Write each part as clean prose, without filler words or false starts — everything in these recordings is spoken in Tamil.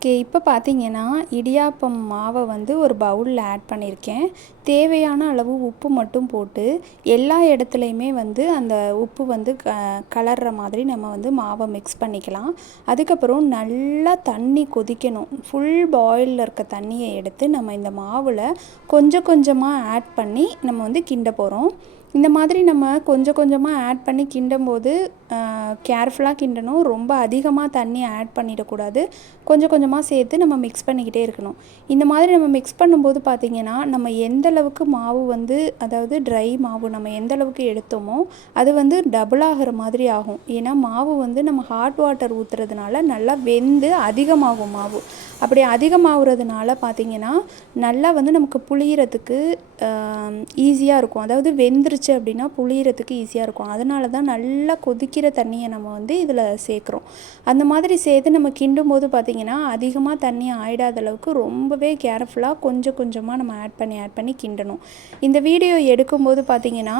ஓகே, இப்போ பார்த்தீங்கன்னா இடியாப்பம் மாவை வந்து ஒரு பவுலில் ஆட் பண்ணியிருக்கேன். தேவையான அளவு உப்பு மட்டும் போட்டு எல்லா இடத்துலையுமே வந்து அந்த உப்பு வந்து கலர்ற மாதிரி நம்ம வந்து மாவை மிக்ஸ் பண்ணிக்கலாம். அதுக்கப்புறம் நல்லா தண்ணி கொதிக்கணும். ஃபுல் பாயிலில் இருக்க தண்ணியை எடுத்து நம்ம இந்த மாவில் கொஞ்சம் கொஞ்சமாக ஆட் பண்ணி நம்ம வந்து கிண்ட போகிறோம். இந்த மாதிரி நம்ம கொஞ்சம் கொஞ்சமாக ஆட் பண்ணி கிண்டும்போது கேர்ஃபுல்லாக கிண்டணும். ரொம்ப அதிகமாக தண்ணி ஆட் பண்ணிடக்கூடாது. கொஞ்சம் கொஞ்சமாக சேர்த்து நம்ம மிக்ஸ் பண்ணிக்கிட்டே இருக்கணும். இந்த மாதிரி நம்ம மிக்ஸ் பண்ணும்போது பார்த்திங்கன்னா நம்ம எந்த அளவுக்கு மாவு வந்து, அதாவது ட்ரை மாவு நம்ம எந்த அளவுக்கு எடுத்தோமோ அது வந்து டபுள் ஆகிற மாதிரி ஆகும். ஏன்னா மாவு வந்து நம்ம ஹாட் வாட்டர் ஊற்றுறதுனால நல்லா வெந்து அதிகமாகும் மாவு. அப்படி அதிகமாகிறதுனால பார்த்திங்கன்னா நல்லா வந்து நமக்கு புளியறதுக்கு ஈஸியாக இருக்கும். அதாவது வெந்துருச்சு அப்படின்னா புளியறதுக்கு ஈஸியாக இருக்கும். அதனால தான் நல்லா கொதிக்கிற தண்ணியை நம்ம வந்து இதில் சேர்க்குறோம். அந்த மாதிரி சேர்த்து நம்ம கிண்டும் போது பார்த்திங்கன்னா அதிகமாக தண்ணி ஆயிடாத அளவுக்கு ரொம்பவே கேர்ஃபுல்லாக கொஞ்சம் கொஞ்சமாக நம்ம ஆட் பண்ணி கிண்டணும். இந்த வீடியோ எடுக்கும்போது பார்த்திங்கன்னா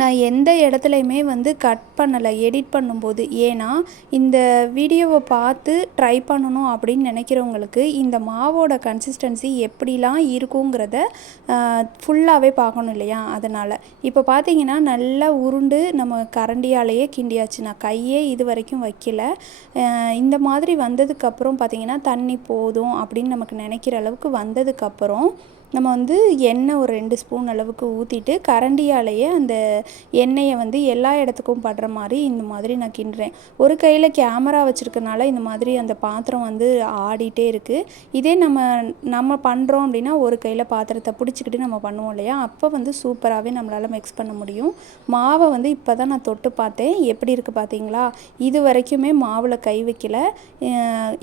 நான் எந்த இடத்துலையுமே வந்து கட் பண்ணலை எடிட் பண்ணும்போது. ஏன்னா இந்த வீடியோவை பார்த்து ட்ரை பண்ணணும் அப்படின்னு நினைக்கிறவங்களுக்கு இந்த மாவோட கன்சிஸ்டன்சி எப்படிலாம் இருக்குங்கிறத ஃபுல்லாகவே பார்க்கணும் இல்லையா? அதனால் இப்போ பார்த்தீங்கன்னா நல்லா உருண்டு நம்ம கரண்டியாலேயே கிண்டியாச்சு. நான் கையே இது வரைக்கும் வைக்கல. இந்த மாதிரி வந்ததுக்கப்புறம் பார்த்திங்கன்னா தண்ணி போதும் அப்படின்னு நமக்கு நினைக்கிற அளவுக்கு வந்ததுக்கப்புறம் நம்ம வந்து எண்ணெய் ஒரு 2 ஸ்பூன் அளவுக்கு ஊற்றிட்டு கரண்டியாலேயே அந்த எண்ணெயை வந்து எல்லா இடத்துக்கும் படுற மாதிரி இந்த மாதிரி நான் கிண்டுறேன். ஒரு கையில் கேமரா வச்சுருக்கனால இந்த மாதிரி அந்த பாத்திரம் வந்து ஆடிட்டே இருக்குது. இதே நம்ம பண்ணுறோம் அப்படின்னா ஒரு கையில் பாத்திரத்தை பிடிச்சிக்கிட்டு நம்ம பண்ணுவோம் இல்லையா? அப்போ வந்து சூப்பராகவே நம்மளால் மிக்ஸ் பண்ண முடியும். மாவை வந்து இப்போ தான் நான் தொட்டு பார்த்தேன். எப்படி இருக்குது பார்த்தீங்களா? இது வரைக்குமே மாவில் கை வைக்கல.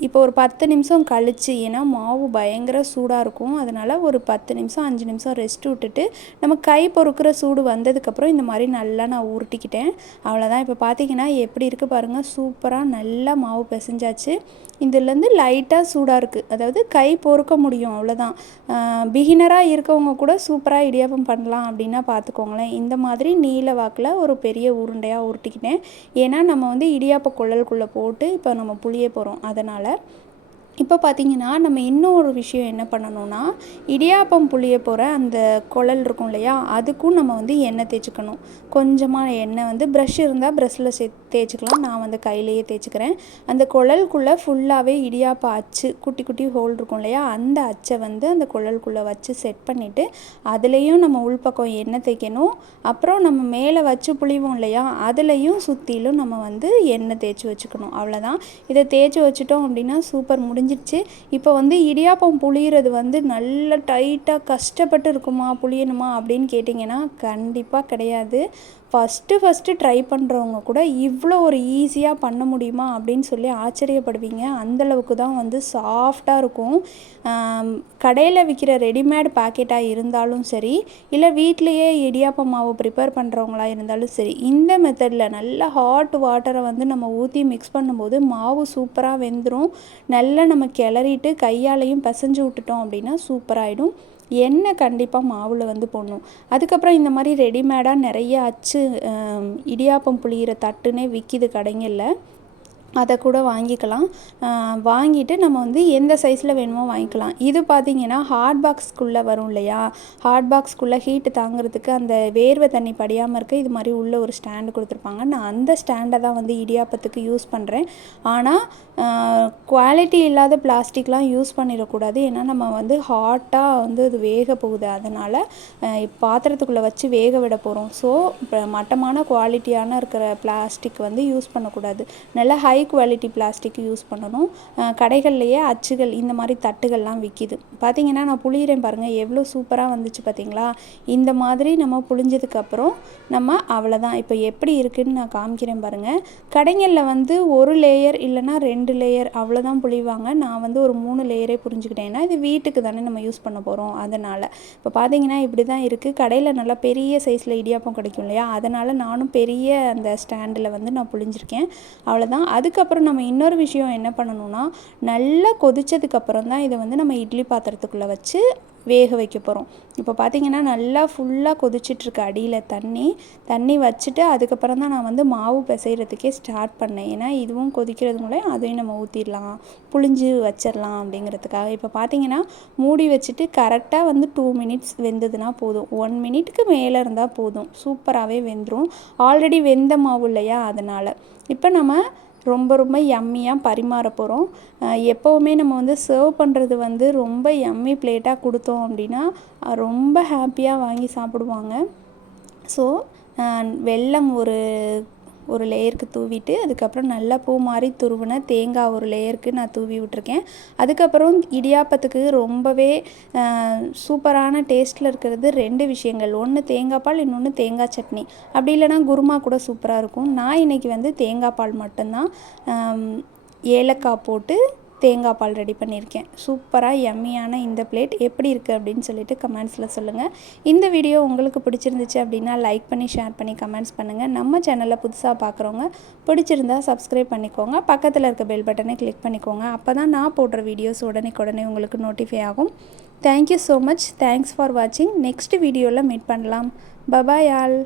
இப்போ ஒரு 10 நிமிஷம் கழித்து, ஏன்னா மாவு பயங்கர சூடாக இருக்கும், அதனால் ஒரு 10 நிமிஷம் 5 நிமிஷம் ரெஸ்ட் விட்டுட்டு நம்ம கை பொறுக்கிற சூடு வந்ததுக்கப்புறம் இந்த மாதிரி நல்லா நான் உருட்டிக்கிட்டேன். அவ்வளோதான். இப்போ பார்த்தீங்கன்னா எப்படி இருக்குது பாருங்கள். சூப்பராக நல்லா மாவு பிசைஞ்சாச்சு. இதுலேருந்து லைட்டாக சூடாக இருக்குது, அதாவது கை பொறுக்க முடியும், அவ்வளோதான். பிகினராக இருக்கவங்க கூட சூப்பராக இடியாப்பம் பண்ணலாம் அப்படின்னா பார்த்துக்கோங்களேன். இந்த மாதிரி நீல வாக்கில் ஒரு பெரிய உருண்டையாக உருட்டிக்கிட்டேன். ஏன்னா நம்ம வந்து இடியாப்ப குழலுக்குள்ளே போட்டு இப்போ நம்ம புளிய போகிறோம். அதனால் இப்போ பார்த்திங்கன்னா நம்ம இன்னொரு விஷயம் என்ன பண்ணணும்னா, இடியாப்பம் புளிய போகிற அந்த குழல் இருக்கும் இல்லையா? அதுக்கும் நம்ம வந்து எண்ணெய் தேய்ச்சிக்கணும். கொஞ்சமாக எண்ணெய் வந்து ப்ரஷ் இருந்தால் ப்ரஷ்ஷில் தேய்ச்சிக்கலாம். நான் வந்து கையிலேயே தேய்ச்சிக்கிறேன். அந்த குழலுக்குள்ளே ஃபுல்லாகவே இடியாப்ப அச்சு குட்டி குட்டி ஹோல் இருக்கும் இல்லையா? அந்த அச்சை வந்து அந்த குழலுக்குள்ளே வச்சு செட் பண்ணிவிட்டு அதுலேயும் நம்ம உள்பக்கம் எண்ணெய் தேய்க்கணும். அப்புறம் நம்ம மேலே வச்சு புளிவோம் இல்லையா? அதுலேயும் சுற்றிலும் நம்ம வந்து எண்ணெய் தேய்ச்சி வச்சுக்கணும். அவ்வளோதான். இதை தேய்ச்சி வச்சுட்டோம் அப்படின்னா சூப்பர், முடிஞ்சிடுச்சு. இப்போ வந்து இடியாப்பம் புளியறது வந்து நல்ல டைட்டாக கஷ்டப்பட்டு இருக்குமா புளியணுமா அப்படின்னு கேட்டிங்கன்னா கண்டிப்பாக கிடையாது. ஃபஸ்ட்டு ட்ரை பண்ணுறவங்க கூட இவ்வளோ ஒரு ஈஸியாக பண்ண முடியுமா அப்படின்னு சொல்லி ஆச்சரியப்படுவீங்க. அந்தளவுக்கு தான் வந்து சாஃப்டாக இருக்கும். கடையில் விற்கிற ரெடிமேட் பேக்கெட்டாக இருந்தாலும் சரி, இல்லை வீட்டிலையே இடியாப்பம் மாவு ப்ரிப்பேர் பண்ணுறவங்களா இருந்தாலும் சரி, இந்த மெத்தடில் நல்ல ஹாட் வாட்டரை வந்து நம்ம ஊற்றி மிக்ஸ் பண்ணும்போது மாவு சூப்பராக வெந்துடும். நல்லா நம்ம கிளறிட்டு கையாலையும் பிசைஞ்சு விட்டுட்டோம் அப்படின்னா சூப்பராகிடும். எண்ணெய் கண்டிப்பாக மாவில் வந்து போடணும். அதுக்கப்புறம் இந்த மாதிரி ரெடிமேடாக நிறைய அச்சு இடியாப்பம் புளியிற தட்டுன்னே விற்கிது கடைங்களில். அதை கூட வாங்கிக்கலாம். வாங்கிட்டு நம்ம வந்து எந்த சைஸில் வேணுமோ வாங்கிக்கலாம். இது பார்த்திங்கன்னா ஹாட் பாக்ஸ்க்குள்ளே வரும் இல்லையா? ஹாட் பாக்ஸ்க்குள்ளே ஹீட்டு தாங்கிறதுக்கு அந்த வேர்வை தண்ணி படியாமல் இருக்க இது மாதிரி உள்ள ஒரு ஸ்டாண்டு கொடுத்துருப்பாங்க. நான் அந்த ஸ்டாண்டை தான் வந்து இடியாப்பத்துக்கு யூஸ் பண்ணுறேன். ஆனால் குவாலிட்டி இல்லாத பிளாஸ்டிக்லாம் யூஸ் பண்ணிடக்கூடாது. ஏன்னா நம்ம வந்து ஹாட்டாக வந்து அது வேக போகுது. அதனால் பாத்திரத்துக்குள்ளே வச்சு வேக விட போகிறோம். ஸோ இப்போ மட்டமான குவாலிட்டியான இருக்கிற பிளாஸ்டிக் வந்து யூஸ் பண்ணக்கூடாது. நல்லா high high quality plastic use பண்ணணும். கடைகள்லேயே அச்சுகள் இந்த மாதிரி தட்டுகள்லாம் விற்கிது. பார்த்திங்கன்னா நான் புளியிறேன் பாருங்கள், எவ்வளோ சூப்பராக வந்துச்சு பார்த்திங்களா. இந்த மாதிரி நம்ம புளிஞ்சதுக்கப்புறம் நம்ம அவ்வளோதான். இப்போ எப்படி இருக்குதுன்னு நான் காமிக்கிறேன் பாருங்கள். கடைகளில் வந்து 1 லேயர் இல்லைனா 2 லேயர் அவ்வளோதான் புளிவாங்க. நான் வந்து ஒரு 3 லேயரே புரிஞ்சுக்கிட்டேன்னா இது வீட்டுக்கு தானே நம்ம யூஸ் பண்ண போகிறோம், அதனால். இப்போ பார்த்திங்கன்னா இப்படி தான் இருக்குது. கடையில் நல்லா பெரிய சைஸில் இடியாப்பம் கிடைக்கும் இல்லையா, அதனால் நானும் பெரிய அந்த ஸ்டாண்டில் வந்து நான் புளிஞ்சிருக்கேன். அவ்வளோதான். அதுக்கப்புறம் நம்ம இன்னொரு விஷயம் என்ன பண்ணணும்னா, நல்லா கொதித்ததுக்கப்புறம் தான் இதை வந்து நம்ம இட்லி பாத்திரத்துக்குள்ளே வச்சு வேக வைக்க போகிறோம். இப்போ பார்த்திங்கன்னா நல்லா ஃபுல்லாக கொதிச்சிட்ருக்கு அடியில் தண்ணி வச்சுட்டு அதுக்கப்புறம் தான் நான் வந்து மாவு பிசைகிறதுக்கே ஸ்டார்ட் பண்ணேன். ஏன்னா இதுவும் கொதிக்கிறது மூலம் அதையும் நம்ம ஊற்றிடலாம், புளிஞ்சு வச்சிடலாம் அப்படிங்கிறதுக்காக. இப்போ பார்த்திங்கன்னா மூடி வச்சுட்டு கரெக்டாக வந்து 2 மினிட்ஸ் வெந்ததுன்னா போதும். 1 மினிட்டுக்கு மேலே இருந்தால் போதும், சூப்பராகவே வெந்துடும். ஆல்ரெடி வெந்த மாவு இல்லையா, அதனால். இப்போ நம்ம ரொம்ப யம்மியாக பரிமாற போகிறோம். எப்போவுமே நம்ம வந்து சர்வ் பண்ணுறது வந்து ரொம்ப யம்மி பிளேட்டாக கொடுத்தோம் அப்படின்னா ரொம்ப ஹாப்பியாக வாங்கி சாப்பிடுவாங்க. ஸோ வெல்லம் ஒரு லேயருக்கு தூவிட்டு அதுக்கப்புறம் நல்லா பூ மாதிரி துருவின தேங்காய் ஒரு லேயருக்கு நான் தூவி விட்டுருக்கேன். அதுக்கப்புறம் இடியாப்பத்துக்கு ரொம்பவே சூப்பரான டேஸ்ட்டில் இருக்கிறது 2 விஷயங்கள். ஒன்று தேங்காய் பால், இன்னொன்று தேங்காய் சட்னி. அப்படி இல்லைனா குருமா கூட சூப்பராக இருக்கும். நான் இன்றைக்கி வந்து தேங்காய் பால் மட்டும்தான் ஏலக்காய் போட்டு தேங்காய் பால் ரெடி பண்ணியிருக்கேன். சூப்பராக யம்மியான இந்த பிளேட் எப்படி இருக்குது அப்படின்னு சொல்லிட்டு கமெண்ட்ஸில் சொல்லுங்கள். இந்த வீடியோ உங்களுக்கு பிடிச்சிருந்துச்சு அப்படின்னா லைக் பண்ணி ஷேர் பண்ணி கமெண்ட்ஸ் பண்ணுங்கள். நம்ம சேனலில் புதுசாக பார்க்குறவங்க பிடிச்சிருந்தா சப்ஸ்கிரைப் பண்ணிக்கோங்க. பக்கத்தில் இருக்க பெல் பட்டனை கிளிக் பண்ணிக்கோங்க. அப்போ தான் நான் போடுற வீடியோஸ் உடனே உங்களுக்கு நோட்டிஃபை ஆகும். Thank you so much. Thanks for வாட்சிங். நெக்ஸ்ட் வீடியோவில் மீட் பண்ணலாம். Bye bye all.